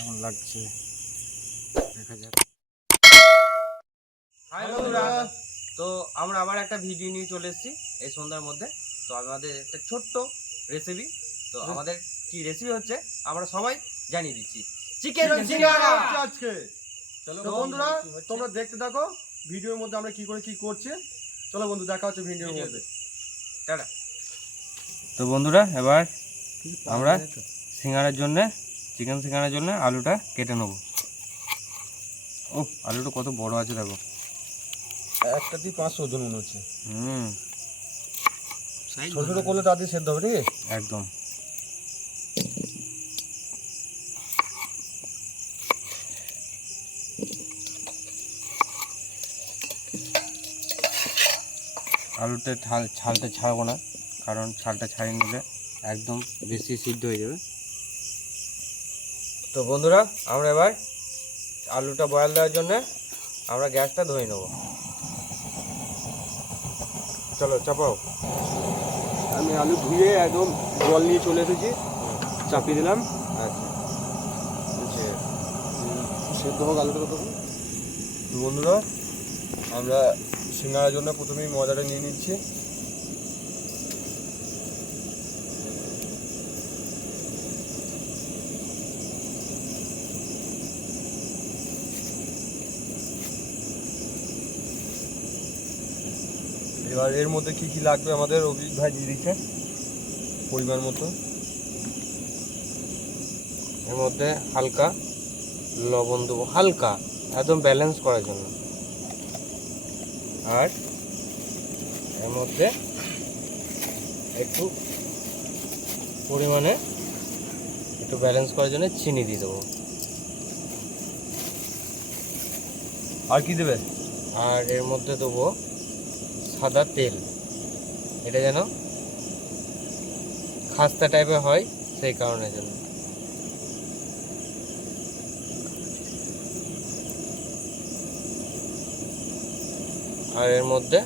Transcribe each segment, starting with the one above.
কেমন লাগছে? দেখা যাক। হাই বন্ধুরা তো আমরা আবার একটা ভিডিও নিয়ে চলে এসেছি এই সন্ধ্যার মধ্যে। তো আমাদের একটা ছোট্ট রেসিপি তো আমাদের কি রেসিপি হচ্ছে আমরা সবাই জানিয়ে দিচ্ছি। চিকেন সিঙ্গারা আজকে। চলো বন্ধুরা তোমরা দেখতে থাকো ভিডিওর মধ্যে আমরা কি করে কি করছি। চলো বন্ধু দেখা হচ্ছে ভিডিওর। মধ্যে। টাটা। তো বন্ধুরা এবার আমরা সিঙ্গারার জন্য চিকেন সিঙ্গারার জন্য আলুটা কেটে নেব। ও আলুটা কত বড় আছে দেখো। একটা দিয়ে পাঁচশো ওজন মনে হচ্ছে। হুম। ছোট ছোট করলে তাদের সেদ্ধ হবে ঠিক আছে একদম। আলুটা ছাল ছালটা ছাড়বো না কারণ ছালটা ছাড়িয়ে নিলে একদম বেশি সিদ্ধ হয়ে যাবে। তো বন্ধুরা আমরা এবার আলুটা বয়াল দেওয়ার জন্য আমরা গ্যাসটা ধরে নেব। চলো চাপাও। আমি আলু ধুয়ে একদম জল নিয়ে চলে এসেছি। চাপিয়ে দিলাম। আচ্ছা। বুঝছি। সেদ্ধ হোক আলুটা কত বন্ধুরা আমরা সিঙ্গারার জন্য প্রথমেই ময়দাটা নিয়ে নিচ্ছি। এবার এর মধ্যে কি কি লাগবে আমাদের? অভিজিৎ ভাই দিয়ে দিচ্ছে। পরিমাণ মতো। এর মধ্যে হালকা লবণ দেবো। হালকা, একদম ব্যালেন্স করার জন্য। আর এর মধ্যে একটু পরিমাণে একটু ব্যালেন্স করার জন্য চিনি দিয়ে দেবো। আর কি দেবে? আর এর মধ্যে দেবো সাদা তেল। এটা যেন খাস্তা টাইপের হয় সেই কারণের জন্য। আর এর মধ্যে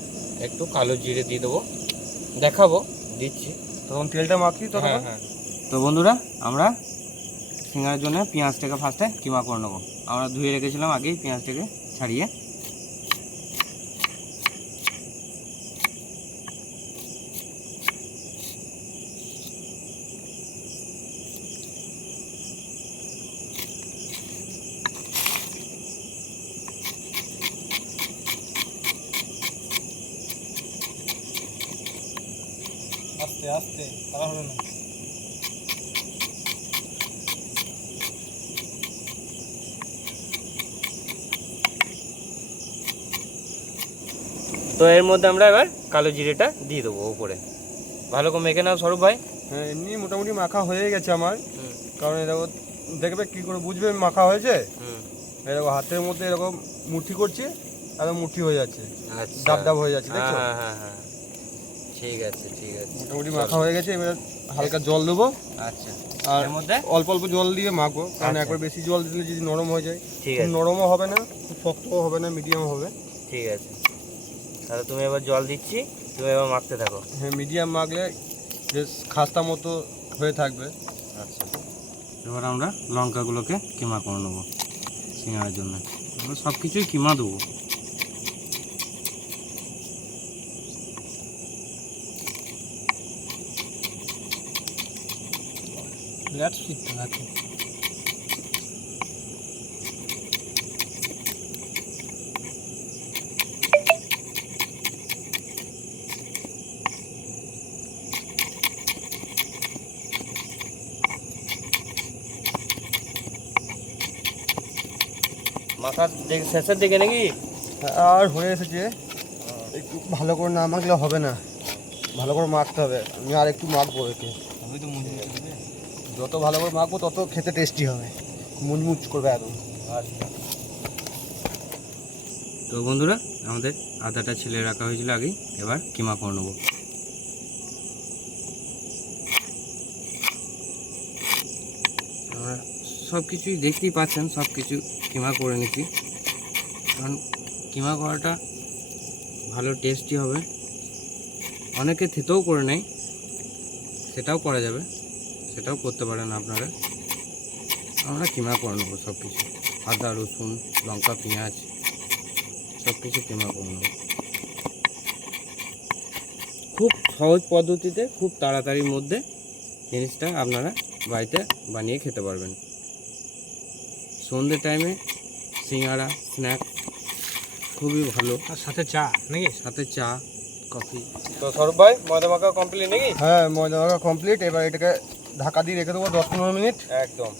একটু কালো জিরে দিয়ে দেবো। দেখাবো দিচ্ছি। তখন তেলটা মাখি তো হ্যাঁ হ্যাঁ। তো বন্ধুরা আমরা সিঙ্গার জন্য পেঁয়াজটাকে ফার্স্টে কিমা করে নেব। আমরা ধুয়ে রেখেছিলাম আগেই পেঁয়াজটাকে ছাড়িয়ে আস্তে আস্তে তারা হলো না তো এর মধ্যে আমরা এবার কালো জিরেটা দিয়ে দেবো উপরে। ভালো করে মেখে নাও স্বরূপ ভাই। হ্যাঁ এমনি মোটামুটি মাখা হয়ে গেছে আমার। কারণ এরকম দেখবে কি করে বুঝবে মাখা হয়েছে? হুম। এরকম হাতের মধ্যে এরকম মুঠি করছে আর মুঠি হয়ে যাচ্ছে। আচ্ছা। ডাব ডাব হয়ে যাচ্ছে দেখছ? হ্যাঁ হ্যাঁ হ্যাঁ ঠিক আছে ঠিক আছে। মোটামুটি মাখা হয়ে গেছে এবার হালকা জল দেবো। আচ্ছা। আর মধ্যে? অল্প অল্প জল দিয়ে মাখবো কারণ আচ্ছা। একবার বেশি জল দিলে যদি নরম হয়ে যায়। ঠিক আছে। নরমও হবে না শক্তও হবে না মিডিয়াম হবে। ঠিক আছে। তাহলে তুমি এবার জল দিচ্ছি তুমি এবার মাখতে থাকো। হ্যাঁ মিডিয়াম মাখলে বেশ খাস্তা মতো হয়ে থাকবে। আচ্ছা। এবার আমরা লঙ্কাগুলোকে কিমা করে নেব সিঙ্গার জন্য। আমরা সব কিছুই কিমা দেবো। লেটস ফিট নাকি মাথা শেষের দিকে নাকি? আর হয়ে এসেছে। একটু ভালো করে না মাখলে হবে না। ভালো করে মাখতে হবে। আমি আর একটু মাখবো একে। যত ভালো করে মাখবো তত খেতে টেস্টি হবে। মুচমুচ করবে একদম। আচ্ছা। তো বন্ধুরা আমাদের আদাটা ছেলে রাখা হয়েছিল আগেই। এবার কিমা করে নেব। আমরা সব কিছুই দেখতেই পাচ্ছেন সব কিছু কিমা করে নিচ্ছি। কারণ কিমা করাটা ভালো টেস্টি হবে। অনেকে থেতেও করে নেয়, সেটাও করা যাবে, সেটাও করতে পারেন আপনারা। আমরা কিমা করে নেব সব কিছু আদা, রসুন, লঙ্কা, পেঁয়াজ সব কিছু কিমা করে নেব। খুব সহজ পদ্ধতিতে, খুব তাড়াতাড়ির মধ্যে জিনিসটা আপনারা বাড়িতে বানিয়ে খেতে পারবেন। সন্ধ্যে টাইমে সিঙ্গারা স্ন্যাক খুবই ভালো। আর সাথে চা নাকি? সাথে চা কফি তো সৌরভ ভাই ময়দা মাখা কমপ্লিট নাকি? হ্যাঁ ময়দা মাখা কমপ্লিট এবার এটাকে ঢাকা দিয়ে রেখে দেবো দশ পনেরো মিনিট। একদম।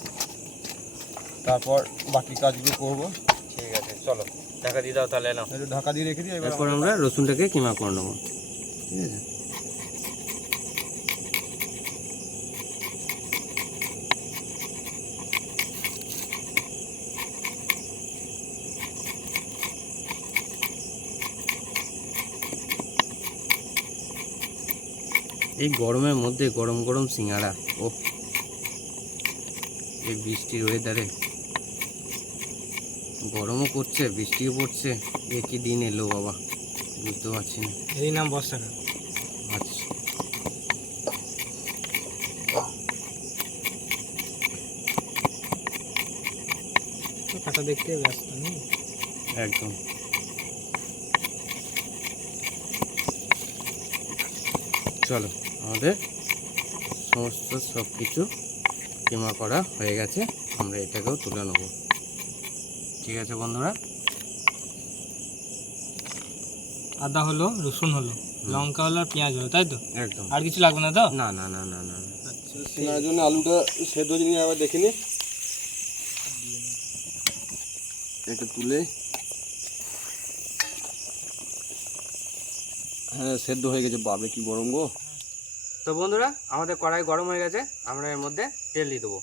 তারপর বাকি কাজগুলো করব। ঠিক আছে চলো ঢাকা দিয়ে দাও তাহলে নাও। একটু ঢাকা দিয়ে রেখে দিই এবার এরপর আমরা রসুনটাকে কিমা করে নেব। ঠিক আছে। এই গরমের মধ্যে গরম গরম সিঙ্গারা। ও এই বৃষ্টির ওয়েদারে গরমও করছে বৃষ্টিও পড়ছে। একই দিন এলো বাবা বুঝতে পারছি না। এই নাম বর্ষাকাল। আচ্ছা। কাটা দেখতে ব্যস্ত নেই। একদম। চলো আমাদের সমস্ত সব কিছু কিমা করা হয়ে গেছে আমরা এটাকেও তুলে নেব। ঠিক আছে বন্ধুরা? আদা হলো রসুন হলো লঙ্কা হলো আর পেঁয়াজ হলো তাই তো? একদম। আর কিছু লাগবে না তো? না না না না না। না। সিঙ্গার জন্য আলুটা সেদ্ধ জিনিস আবার দেখে নি এটা তুলে হ্যাঁ সেদ্ধ হয়ে গেছে বাবে কি গরম গো। তো বন্ধুরা আমাদের কড়াই গরম হয়ে গেছে আমরা এর মধ্যে তেল দিয়ে দেবো।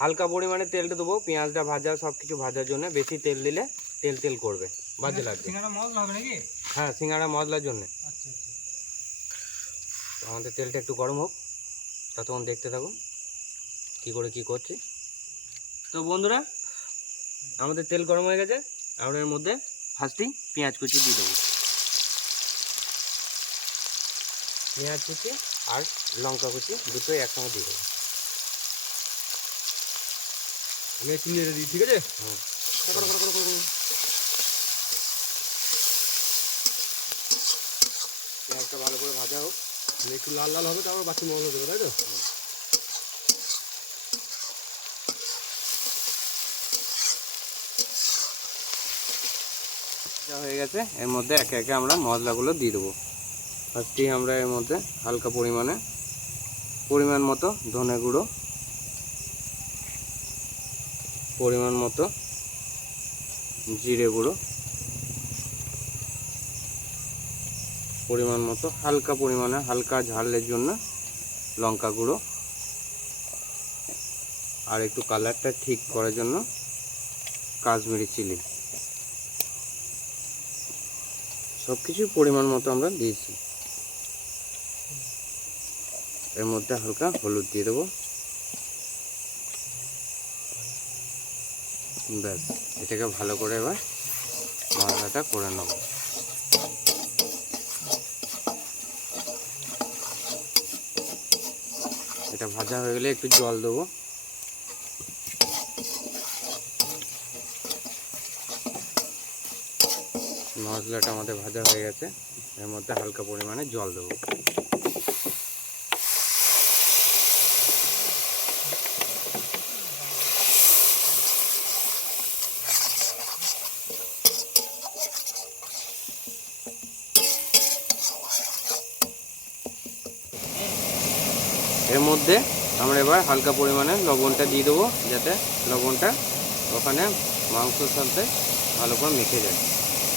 হালকা পরিমাণে তেলটা দেবো পেঁয়াজটা ভাজা সব কিছু ভাজার জন্য বেশি তেল দিলে তেল তেল করবে বাজে লাগবে। সিঙ্গারা মশলা হবে নাকি? হ্যাঁ সিঙ্গারা মশলার জন্য। আচ্ছা আচ্ছা। আমাদের তেলটা একটু গরম হোক ততক্ষণ দেখতে থাকুন কি করে কি করছি। তো বন্ধুরা আমাদের তেল গরম হয়ে গেছে আমরা এর মধ্যে ফার্স্টেই পেঁয়াজ কুচি দিয়ে দেবো। পেঁয়াজ কুচি আর লঙ্কা কুচি দুটোই একসঙ্গে দিয়ে দেবো। আমি একটু নেড়ে দিই ঠিক আছে? হুম। করো, করো, করো, করো, করো। পেঁয়াজটা ভালো করে ভাজা হোক। মানে একটু লাল লাল হবে তারপর বাকি মশলা দেবে তাই তো? হয়ে গেছে এর মধ্যে একে একে আমরা মশলাগুলো দিয়ে দেবো। ফার্স্টেই আমরা এর মধ্যে হালকা পরিমাণে, পরিমাণ মতো ধনে গুঁড়ো, পরিমাণ মতো জিরে গুঁড়ো, পরিমাণ মতো হালকা পরিমাণে, হালকা ঝালের জন্য লঙ্কা গুঁড়ো আর একটু কালারটা ঠিক করার জন্য কাশ্মীরি চিলি। সব কিছুর পরিমাণ মতো আমরা দিয়েছি। এর মধ্যে হালকা হলুদ দিয়ে দেবো। ব্যাস, এটাকে ভালো করে এবার মশলাটা করে নেব। এটা ভাজা হয়ে গেলে একটু জল দেবো। মশলাটা আমাদের ভাজা হয়ে গেছে, এর মধ্যে হালকা পরিমাণে জল দেবো। মধ্যে আমরা এবার হালকা পরিমাণে লবণটা দিয়ে দেবো যাতে লবণটা ওখানে মাংসর সাথে ভালো করে মেখে যায়।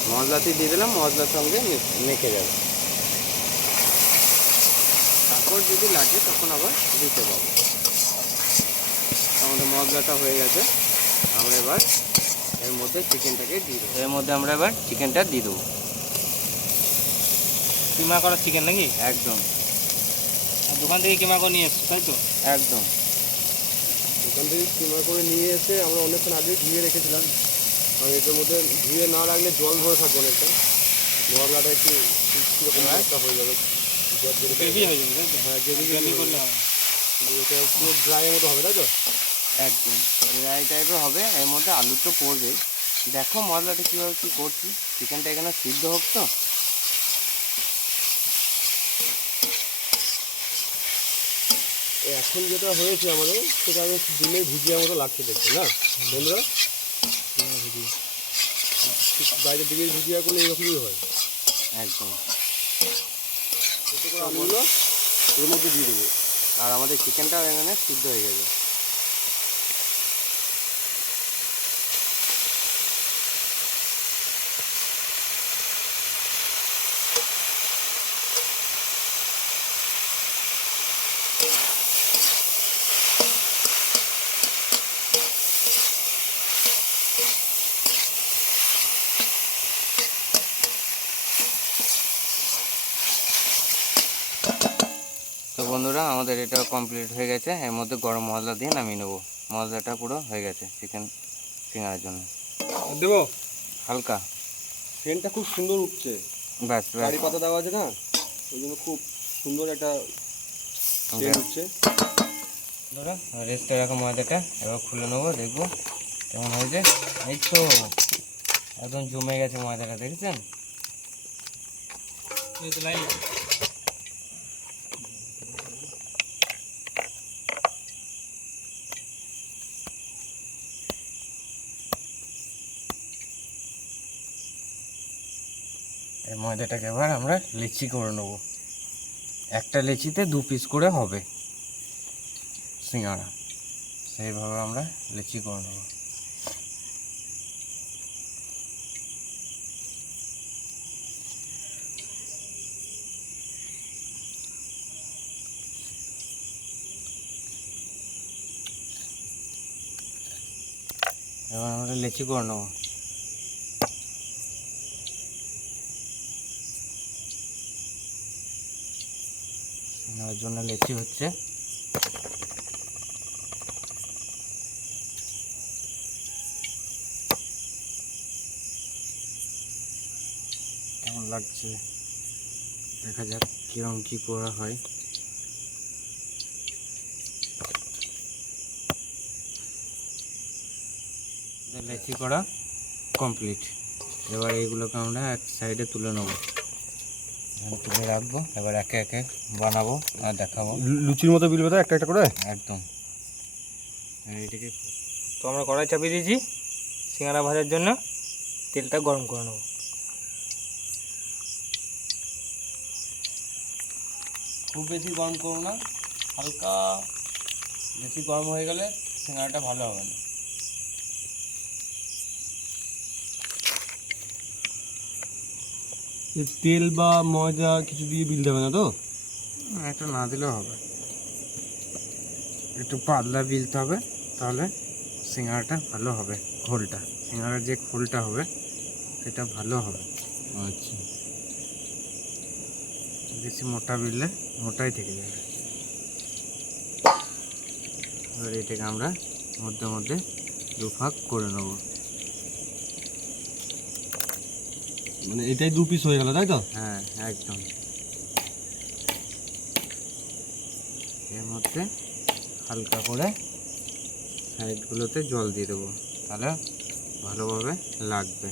মশলাটি দিয়ে দিলাম মশলার সঙ্গে মেখে যাবে। তারপর যদি লাগে তখন আবার দিতে পারব। আমাদের মশলাটা হয়ে গেছে আমরা এবার এর মধ্যে চিকেনটাকে দিয়ে দেবো। এর মধ্যে আমরা এবার চিকেনটা দিয়ে দেবো। কিমা করা চিকেন নাকি? একদম। দোকান থেকে কিমা করে নিয়ে এসছো তাই তো? একদম। দোকান থেকে কিমা করে নিয়ে এসে আমরা অনেকক্ষণ আগে ধুয়ে রেখেছিলাম। আর এটার মধ্যে ধুয়ে না রাখলে জল ভরে থাকবে অনেকটা। মশলাটা একটু কীরকম একটা হয়ে যাবে। জল গ্রেভি হয়ে যাবে হ্যাঁ গ্রেভি গ্রেভি করলে হবে। এটা পুরো ড্রাইয়ের মতো হবে তাই তো? একদম। বিরিয়ানি টাইপের হবে এর মধ্যে আলু তো পড়বে দেখো মশলাটা কীভাবে কী করছি। চিকেনটা এখানে সিদ্ধ হোক তো? এখন যেটা হয়েছে আমাদের সেটা আমি ডিমের ভুজিয়া মতো লাগছে দেখতে না? বন্ধুরা? ডিমের ভুজিয়া। বাইরে দিকে ভুজিয়া করলে এরকমই হয়। একদম। এর মধ্যে দিয়ে দেবো। আর আমাদের চিকেনটা এখানে সিদ্ধ হয়ে যাবে তো বন্ধুরা আমাদের এটা কমপ্লিট হয়ে গেছে। এর মধ্যে গরম মশলা দিয়ে নামিয়ে নেব। মশলাটা পুরো হয়ে গেছে চিকেন সিঙ্গার জন্য। দেবো? হালকা। ফ্রেনটা খুব সুন্দর উঠছে। ব্যাস ব্যাস। কারি পাতা দেওয়া আছে না? ওই জন্য খুব সুন্দর একটা সেন্ট উঠছে। ধরো রেস্টে রাখো ময়দাটা এবার খুলে নেব দেখব কেমন হয়েছে। এই তো একদম জমে গেছে ময়দাটা দেখেছেন? লাইন ময়দাটাকে এবার আমরা লিচি করে নেব। একটা লিচিতে দু পিস করে হবে সিঙ্গারা সেইভাবে আমরা লিচি করে নেব। এবার আমরা লিচি করে নেব। নেওয়ার জন্য লেচি হচ্ছে। কেমন লাগছে? দেখা যাক কিরম কি করা হয়। লেচি করা কমপ্লিট। এবার এইগুলোকে আমরা এক সাইডে তুলে নেব। তুলে রাখব এবার একে একে বানাবো আর দেখাবো। লুচির মতো বিলবে তো একটা একটা করে? একদম। এটাকে তো আমরা কড়াই চাপিয়ে দিয়েছি সিঙ্গারা ভাজার জন্য তেলটা গরম করে নেব। খুব বেশি গরম করো না হালকা বেশি গরম হয়ে গেলে সিঙ্গারাটা ভালো হবে না। তেল বা ময়দা কিছু দিয়ে বিলতে হবে না তো? একটু না দিলেও হবে। একটু পাতলা বিলতে হবে তাহলে সিঙ্গারাটা ভালো হবে খোলটা। সিঙ্গারার যে খোলটা হবে সেটা ভালো হবে। আচ্ছা। বেশি মোটা বিললে মোটাই থেকে যাবে। এবার এটাকে আমরা মধ্যে মধ্যে দু ভাগ করে নেব। মানে এটাই দু পিস হয়ে গেল, তাই তো? হ্যাঁ একদম। এর মধ্যে হালকা করে সাইডগুলোতে জল দিয়ে দেবো। তাহলে ভালোভাবে লাগবে।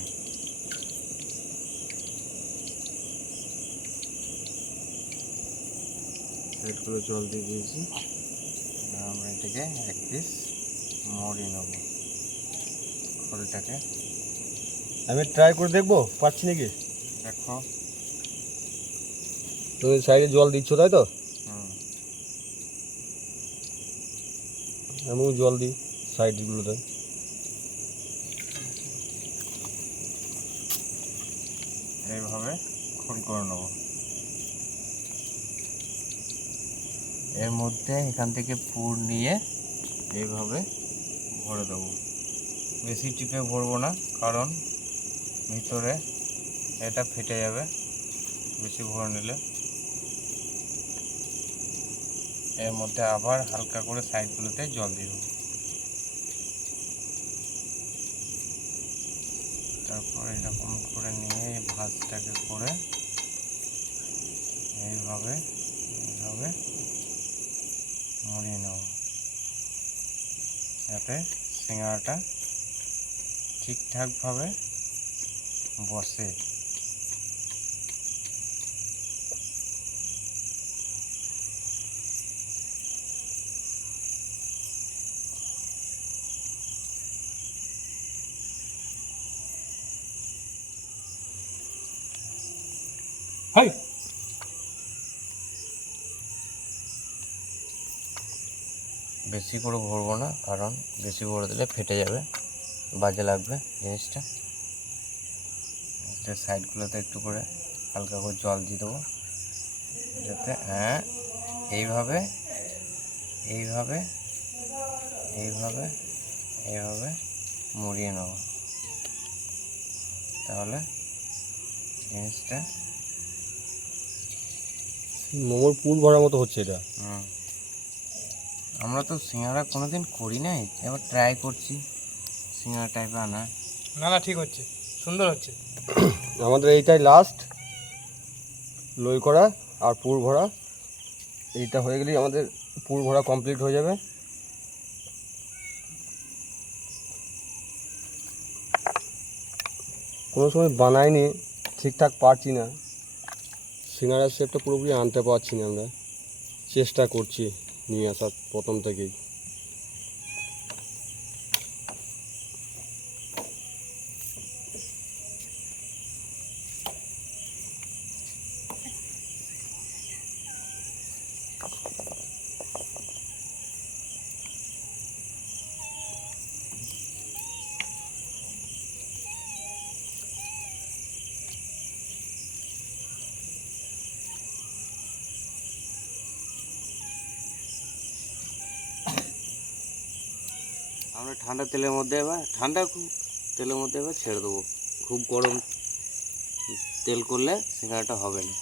সাইডগুলো জল দিয়ে দিয়েছি। আমরা এটাকে এক পিস মরিয়ে নেব। খোলটাকে আমি ট্রাই করে দেখব পাচ্ছি নাকি? দেখো। তো সাইডে জল দিচ্ছ তাই তো? হুম। আমিও জল দিই সাইডগুলোতে এইভাবে খোল করে নেব। এর মধ্যে এখান থেকে পুর নিয়ে এইভাবে ভরে দেবো। বেশি টিপে ভরবো না কারণ ভিতরে এটা ফেটে যাবে, বেশি ভরে নিলে। এর মধ্যে আবার হালকা করে সাইডগুলোতে জল দিয়ে দেবো। তারপর এরকম করে নিয়ে এই ভাঁজটাকে করে এইভাবে এইভাবে মুড়িয়ে নেব। যাতে সিঙ্গারাটা ঠিকঠাকভাবে বসে। বেশি করে ভরবো না কারণ বেশি ভরে দিলে ফেটে যাবে বাজে লাগবে জিনিসটা। এটা সাইডগুলোতে একটু করে হালকা করে জল দিয়ে দেবো। যাতে হ্যাঁ এইভাবে এইভাবে এইভাবে এইভাবে মুড়িয়ে নেব। তাহলে জিনিসটা মোমোর পুল ভরা মতো হচ্ছে এটা। হুম। আমরা তো সিঙ্গারা কোনোদিন করি নাই এবার ট্রাই করছি। সিঙ্গারা টাইপের আনা। না না ঠিক হচ্ছে। সুন্দর হচ্ছে। আমাদের এইটাই লাস্ট লই করা আর পুর ভরা। এইটা হয়ে গেলেই আমাদের পুর ভরা কমপ্লিট হয়ে যাবে। কোনো সময় বানাইনি, ঠিকঠাক পারছি না। সিঙ্গারার শেপটা পুরোপুরি আনতে পারছি না আমরা। চেষ্টা করছি নিয়ে আসার প্রথম থেকেই। আমরা ঠান্ডা তেলের মধ্যে এবার, ঠান্ডা তেলের মধ্যে এবার ছেড়ে দেবো। খুব গরম তেল করলে সিঙ্গারাটা হবে না।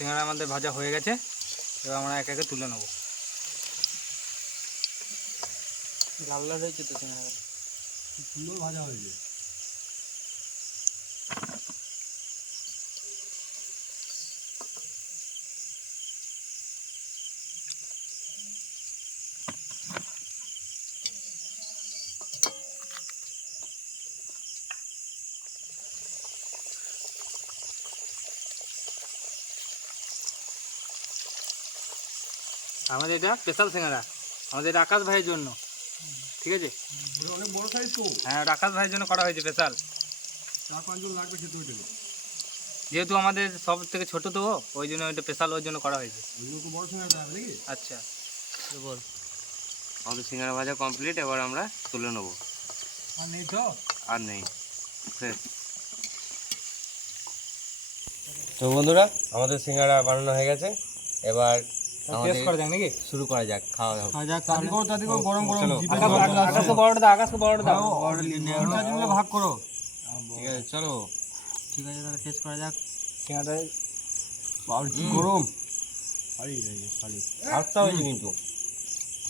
সিঙ্গারা আমাদের ভাজা হয়ে গেছে এবার আমরা একে একে তুলে নেব। লাল লাল হয়েছে তো সিঙ্গারা সুন্দর ভাজা হয়েছে। আমাদের এটা স্পেশাল সিঙ্গারা আমাদের আকাশ ভাইয়ের জন্য। ঠিক আছে? অনেক বড় সাইজ তো হ্যাঁ আকাশ ভাইয়ের জন্য করা হয়েছে স্পেশাল চার পাঁচজন লাগবে খেতে যেহেতু আমাদের সব থেকে ছোট তো ওই জন্য এটা স্পেশাল ওর জন্য করা হয়েছে। বড় সিঙ্গারা নাকি আচ্ছা বল। আমাদের সিঙ্গারা ভাজা কমপ্লিট এবার আমরা তুলে নেব। আর নেই তো? আর নেই। শেষ। তো বন্ধুরা আমাদের সিঙ্গারা বানানো হয়ে গেছে। এবার টেস্ট করা যাক নাকি? শুরু করা যাক খাওয়া দাওয়া। তাড়াতাড়ি করো তাড়াতাড়ি করো গরম গরম জিভে আকাশ জল চলে আসছে। আকাশকে বড়টা দাও আকাশকে বড়টা দাও। ভাগ করো। ঠিক আছে চলো। ঠিক আছে তাহলে টেস্ট করা যাক। সিঙ্গাটা গরম। হয়েছে কিন্তু।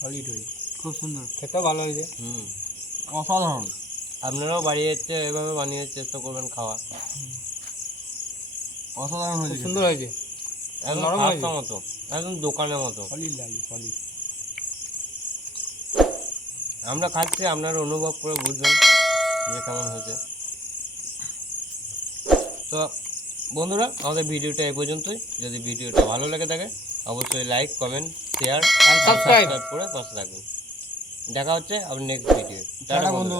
সলিড হয়েছে খুব সুন্দর। খেতেও ভালো হয়েছে। হুম। অসাধারণ। আপনারাও বাড়িয়ে এভাবে বানিয়ে চেষ্টা করবেন খাওয়া। অসাধারণ হয়েছে সুন্দর হয়েছে। নরম খাস্তা মতো একদম দোকানের মতো। সলিড লাগে সলিড। আমরা খাচ্ছি আপনারা অনুভব করে বুঝবেন যে কেমন হয়েছে। তো বন্ধুরা আমাদের ভিডিওটা এই পর্যন্তই। যদি ভিডিওটা ভালো লাগে থাকে অবশ্যই লাইক কমেন্ট শেয়ার subscribe. করে পাশে থাকবেন দেখা হচ্ছে আপনার নেক্সট ভিডিও টাটা বন্ধু।